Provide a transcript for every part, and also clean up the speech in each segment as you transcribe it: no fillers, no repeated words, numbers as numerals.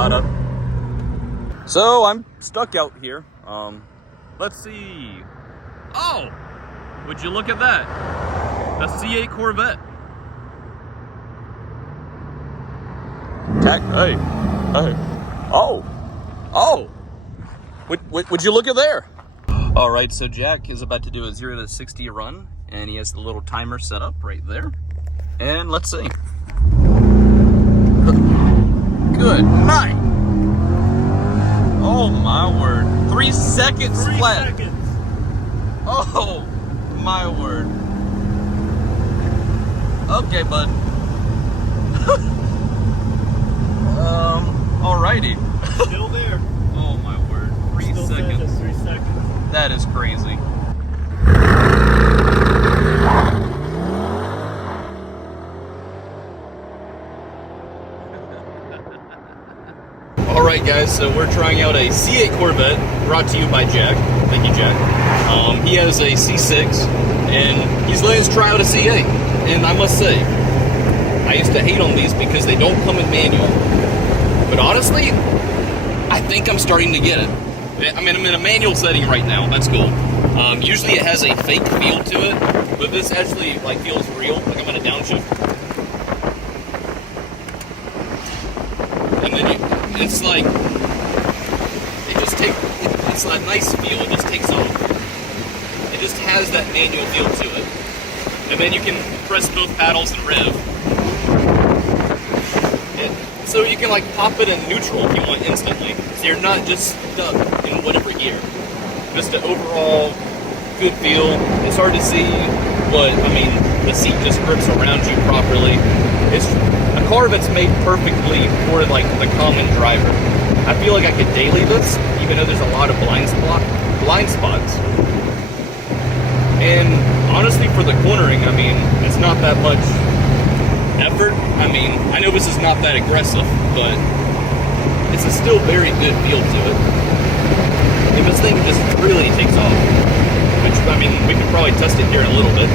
Miata. So I'm stuck out here. Let's see. Oh, would you look at that? A C8 Corvette. Hey. Oh. Would you look at there? All right, so Jack is about to do a 0 to 60 run, and he has the little timer set up right there. And let's see. Good night. Oh my word. 3 seconds flat. 3 seconds. Oh my word. Okay, bud. Alrighty. Still there. Oh my word. 3 Still seconds. 3 seconds. That is crazy. Alright guys, so we're trying out a C8 Corvette, brought to you by Jack. Thank you, Jack. He has a C6, and he's letting us try out a C8. And I must say, I used to hate on these because they don't come in manual. But honestly, I think I'm starting to get it. I mean, I'm in a manual setting right now. That's cool. Usually it has a fake feel to it, but this actually like feels real. Like I'm in a downshift. And then it's like, it's a nice feel. It just takes off. It just has that manual feel to it. And then you can press both paddles and rev. So you can like pop it in neutral if you want instantly. So you're not just stuck in whatever gear. Just an overall good feel. It's hard to see, but I mean, the seat just grips around you properly. It's a car that's made perfectly for like the common driver. I feel like I could daily this, even though there's a lot of blind spots. And honestly, for the cornering, I mean, it's not that much effort. I mean, I know this is not that aggressive, but it's a still very good feel to it. And this thing just really takes off. Which, I mean, we could probably test it here in a little bit.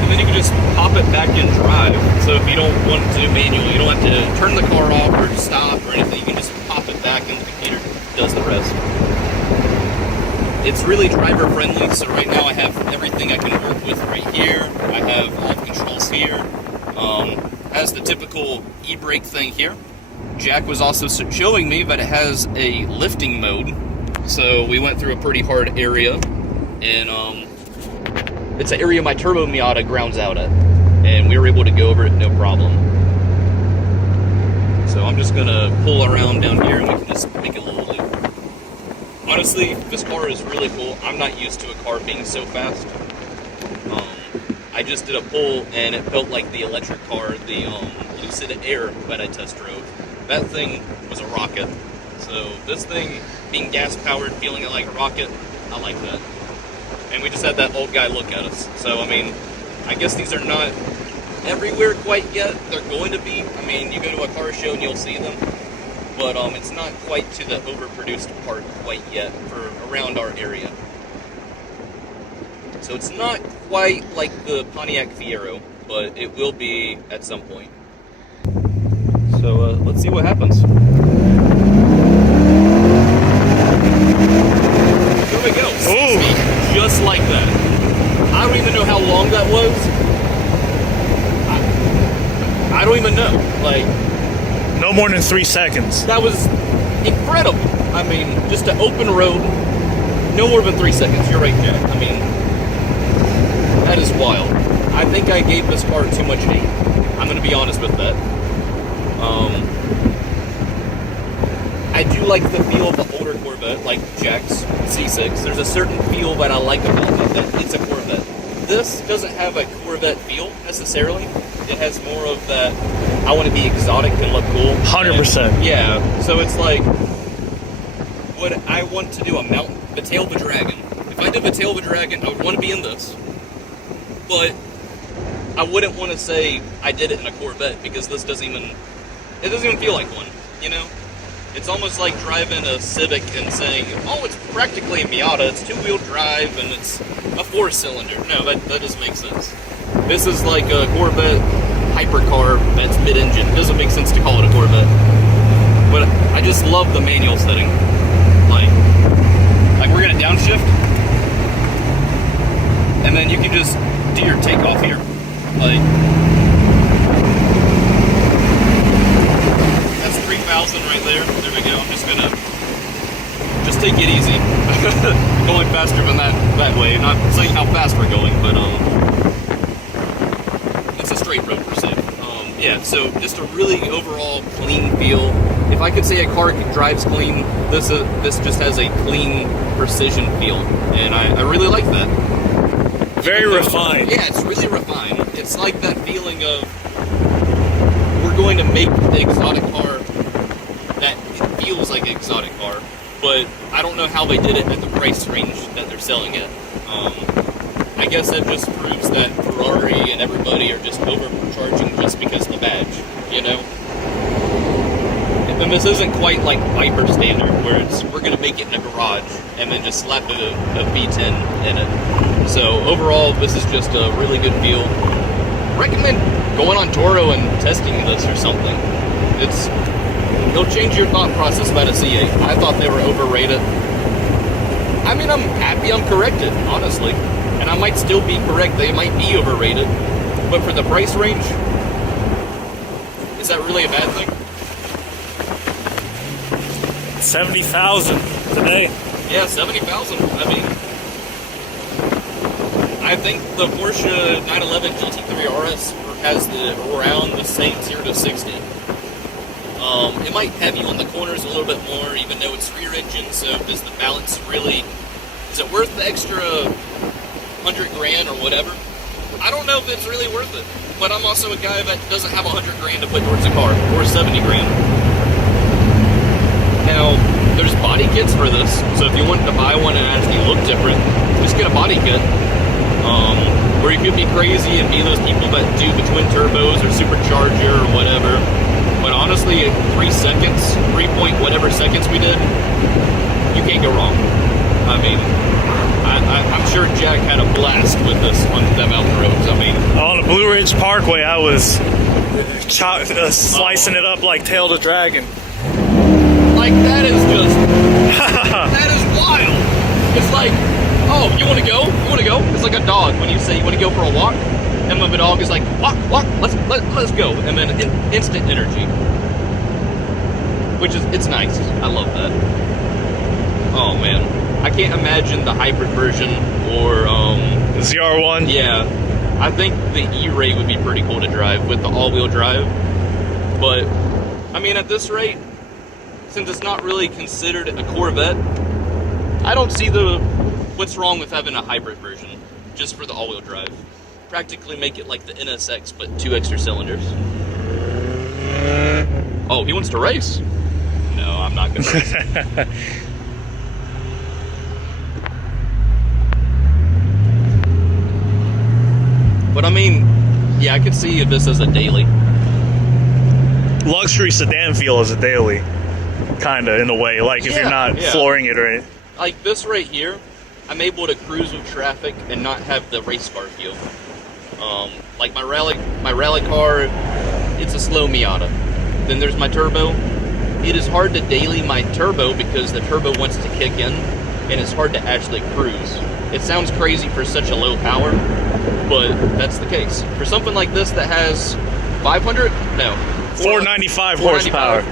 And then you can just pop it back in drive. So if you don't want to do manual, you don't have to turn the car off or stop or anything. You can just pop it back and the computer does the rest. It's really driver friendly, so right now I have everything I can work with right here. I have all the controls here. Has the typical e-brake thing here. Jack was also showing me that it has a lifting mode. So we went through a pretty hard area, and it's an area my turbo Miata grounds out at, and we were able to go over it no problem. So I'm just gonna pull around down here and we can just make a little loop. Honestly, this car is really cool. I'm not used to a car being so fast. I just did a pull and it felt like the electric car, the Lucid Air that I test drove. That thing was a rocket. So this thing being gas powered, feeling like a rocket, I like that. And we just had that old guy look at us. So I mean, I guess these are not everywhere quite yet. They're going to be. I mean, you go to a car show and you'll see them. But it's not quite to the overproduced part quite yet for around our area. So it's not quite like the Pontiac Fiero, but it will be at some point. So let's see what happens. There we go. Ooh. Just like that. I don't even know how long that was. I don't even know. Like, no more than 3 seconds. that was incredible. I mean, just an open road, no more than 3 seconds. You're right, Jack. I mean, that is wild. I think I gave this car too much hate. I'm going to be honest with that. I do like the feel of the older Corvette, like Jack's C6. There's a certain feel that I like about it, that it's a Corvette. This doesn't have a Corvette feel, necessarily. It has more of that, I want to be exotic and look cool. 100%. And, yeah, so it's like, would I want to do the tail of a dragon? If I did the tail of a dragon, I would want to be in this. But I wouldn't want to say I did it in a Corvette, because this doesn't even feel like one, you know? It's almost like driving a Civic and saying, oh, it's practically a Miata, it's two-wheel drive, and it's a 4-cylinder. No, that doesn't make sense. This is like a Corvette hypercar that's mid-engine. It doesn't make sense to call it a Corvette. But I just love the manual setting. Like we're gonna downshift, and then you can just do your takeoff here. Like, that's 3,000 right there. There we go. I'm just gonna take it easy. Going faster than that way. Not saying how fast we're going, but it's a straight road per se. Yeah, so just a really overall clean feel. If I could say a car drives clean, this just has a clean precision feel, and I really like that. Very refined. Yeah, it's really refined. It's like that feeling of we're going to make the exotic car that it feels like an exotic car, but I don't know how they did it at the price range that they're selling it. I guess that just proves that Ferrari and everybody are just overcharging just because of the badge, you know? And this isn't quite like Viper standard, where we're going to make it in a garage and then just slap a V10 in it. So overall, this is just a really good feel. Recommend going on Toro and testing this or something. It'll change your thought process about a C8. I thought they were overrated. I mean, I'm happy I'm corrected, honestly. And I might still be correct. They might be overrated. But for the price range, is that really a bad thing? 70,000 today. Yeah, 70,000. I mean, I think the Porsche 911 GT3 RS has around the same 0 to 60. It might have you on the corners a little bit more, even though it's rear engine. So does the balance really? Is it worth the extra 100 grand or whatever? I don't know if it's really worth it. But I'm also a guy that doesn't have 100 grand to put towards a car, or 70 grand. Now, there's body kits for this, so if you wanted to buy one and actually look different, just get a body kit. Or you could be crazy and be those people that do the twin turbos or supercharger or whatever. But honestly, at 3 seconds, 3 point whatever seconds we did, you can't go wrong. I mean, I'm sure Jack had a blast with this on them mountain roads. I mean, on the Blue Ridge Parkway, I was slicing it up like Tail the Dragon. Like, that is just, that is wild. It's like, oh, you want to go? You want to go? It's like a dog when you say you want to go for a walk, and when the dog is like, walk, let's go, and then instant energy, which is, it's nice. I love that. Oh man, I can't imagine the hybrid version or the ZR1. Yeah, I think the E-Ray would be pretty cool to drive with the all-wheel drive, but I mean, at this rate, since it's not really considered a Corvette, I don't see what's wrong with having a hybrid version just for the all-wheel drive. Practically make it like the NSX, but 2 extra cylinders. Oh, he wants to race? No, I'm not gonna race. But I mean, yeah, I could see this as a daily. Luxury sedan feel as a daily. Kinda, in a way, like if you're not flooring it or anything. Like this right here, I'm able to cruise with traffic and not have the race car feel. Like my rally car, it's a slow Miata. Then there's my turbo. It is hard to daily my turbo because the turbo wants to kick in, and it's hard to actually cruise. It sounds crazy for such a low power, but that's the case. For something like this that has 500, no, 495 horsepower.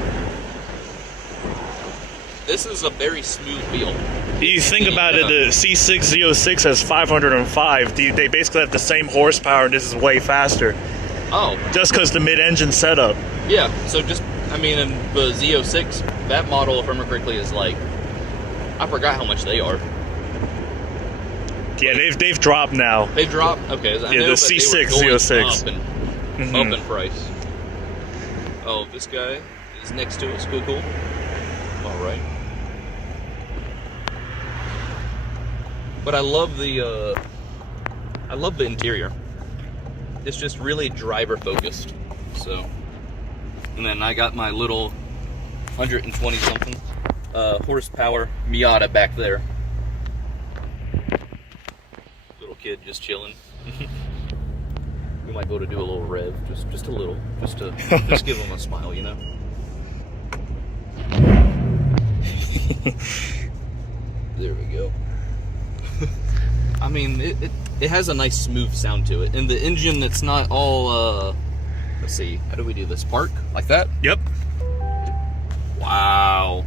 This is a very smooth feel. You think about it, the C6 Z06 has 505. They basically have the same horsepower, and this is way faster. Oh. Just because the mid-engine setup. Yeah, so just, I mean, in the Z06, that model, if I remember correctly, is like, I forgot how much they are. Yeah, they've dropped now. They've dropped? Okay. I know the C6 Z06. Up in price. Oh, this guy is next to us. Cool. All right. But I love the interior. It's just really driver focused. So, and then I got my little 120 something horsepower Miata back there. Little kid just chilling. We might be able to do a little rev, just a little, just to just give them a smile, you know. There we go. I mean, it has a nice smooth sound to it, and the engine, it's not all. Let's see, how do we do this? Park like that? Yep. Wow,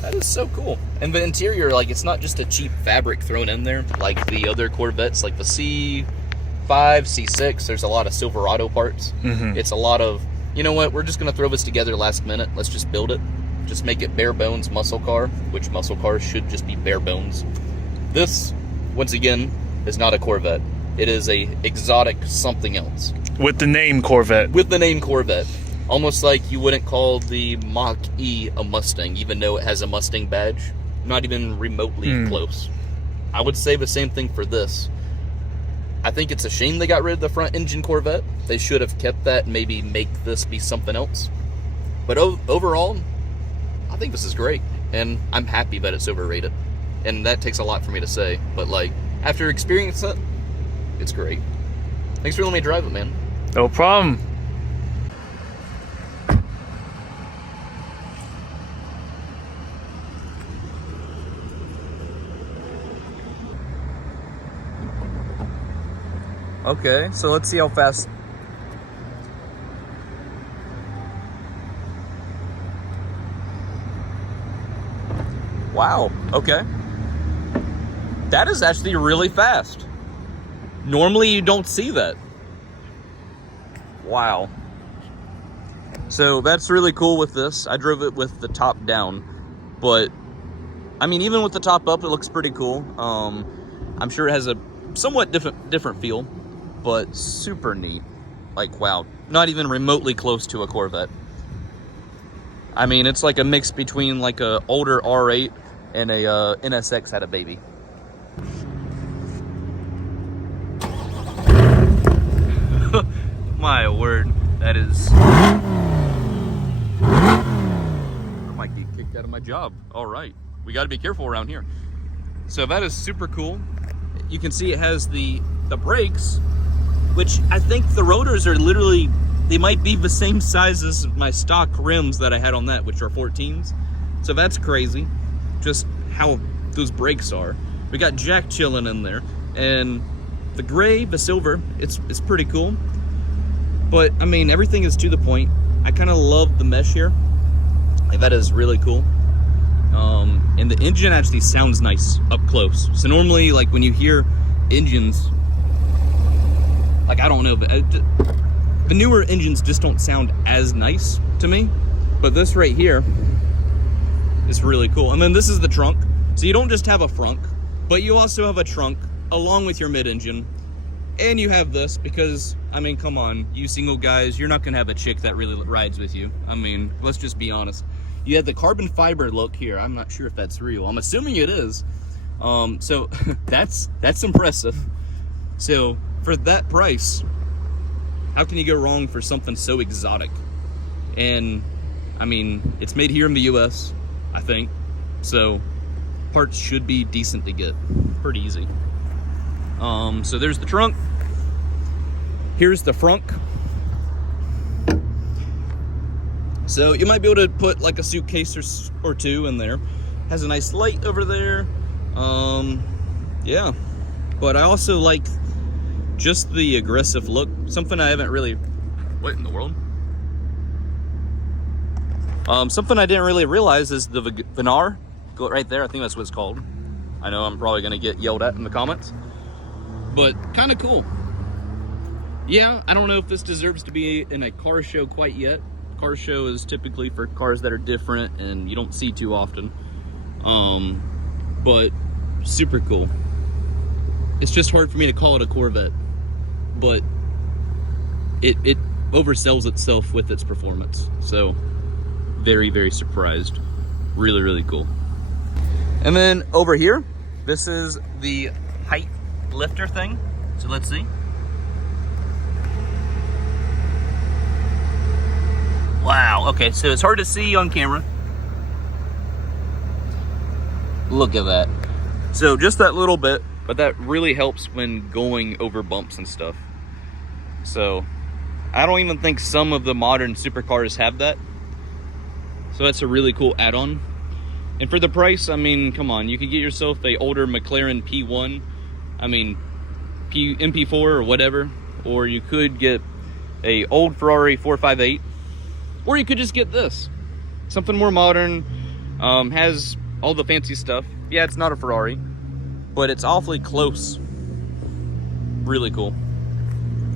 that is so cool. And the interior, like, it's not just a cheap fabric thrown in there like the other Corvettes, like the C5, C6. There's a lot of Silverado parts. It's a lot of, you know what? We're just gonna throw this together last minute. Let's just build it. Just make it bare bones muscle car, which muscle cars should just be bare bones. This, once again, is not a Corvette. It is a exotic something else. With the name Corvette. With the name Corvette. Almost like you wouldn't call the Mach-E a Mustang, even though it has a Mustang badge. Not even remotely close. I would say the same thing for this. I think it's a shame they got rid of the front engine Corvette. They should have kept that and maybe make this be something else. But overall, I think this is great. And I'm happy that it's overrated. And that takes a lot for me to say. But, like, after experiencing it, it's great. Thanks for letting me drive it, man. No problem. Okay, so let's see how fast. Wow, okay. That is actually really fast. Normally you don't see that. Wow. So that's really cool with this. I drove it with the top down, but I mean, even with the top up, it looks pretty cool. I'm sure it has a somewhat different feel, but super neat. Like, wow, not even remotely close to a Corvette. I mean, it's like a mix between like a older R8 and a NSX had a baby. My word, that is. I might get kicked out of my job. All right, we got to be careful around here. So that is super cool. You can see it has the brakes, which I think the rotors are literally, they might be the same size as my stock rims that I had on that, which are 14s. So that's crazy, just how those brakes are. We got jack chilling in there, and the gray, the silver, it's pretty cool. But I mean, everything is to the point. I kind of love the mesh here. Like, that is really cool. And the engine actually sounds nice up close. So normally, like, when you hear engines, like, I don't know, but the newer engines just don't sound as nice to me. But this right here is really cool. And then this is the trunk. So you don't just have a frunk, but you also have a trunk along with your mid-engine. And you have this because, I mean, come on, you single guys, you're not gonna have a chick that really rides with you. I mean, let's just be honest. You have the carbon fiber look here. I'm not sure if that's real. I'm assuming it is. So that's impressive. So for that price, how can you go wrong for something so exotic? And I mean, it's made here in the US, I think. So parts should be decent to get. Pretty easy. So there's the trunk. Here's the frunk. So you might be able to put like a suitcase or two in there. Has a nice light over there. Yeah. But I also like just the aggressive look. Something I haven't really... What in the world? Something I didn't really realize is the Venar. Go right there. I think that's what it's called. I know I'm probably going to get yelled at in the comments. But kind of cool. Yeah, I don't know if this deserves to be in a car show quite yet. Car show is typically for cars that are different and you don't see too often. But super cool. It's just hard for me to call it a Corvette, but it oversells itself with its performance. So very, very surprised. Really, really cool. And then over here, this is the height lifter thing. So let's see. Wow, okay, so it's hard to see on camera. Look at that. So just that little bit, but that really helps when going over bumps and stuff. So I don't even think some of the modern supercars have that. So that's a really cool add-on. And for the price, I mean, come on, you could get yourself a older McLaren P1, I mean, MP4 or whatever, or you could get a old Ferrari 458, or you could just get this. Something more modern, has all the fancy stuff. Yeah, it's not a Ferrari, but it's awfully close. Really cool.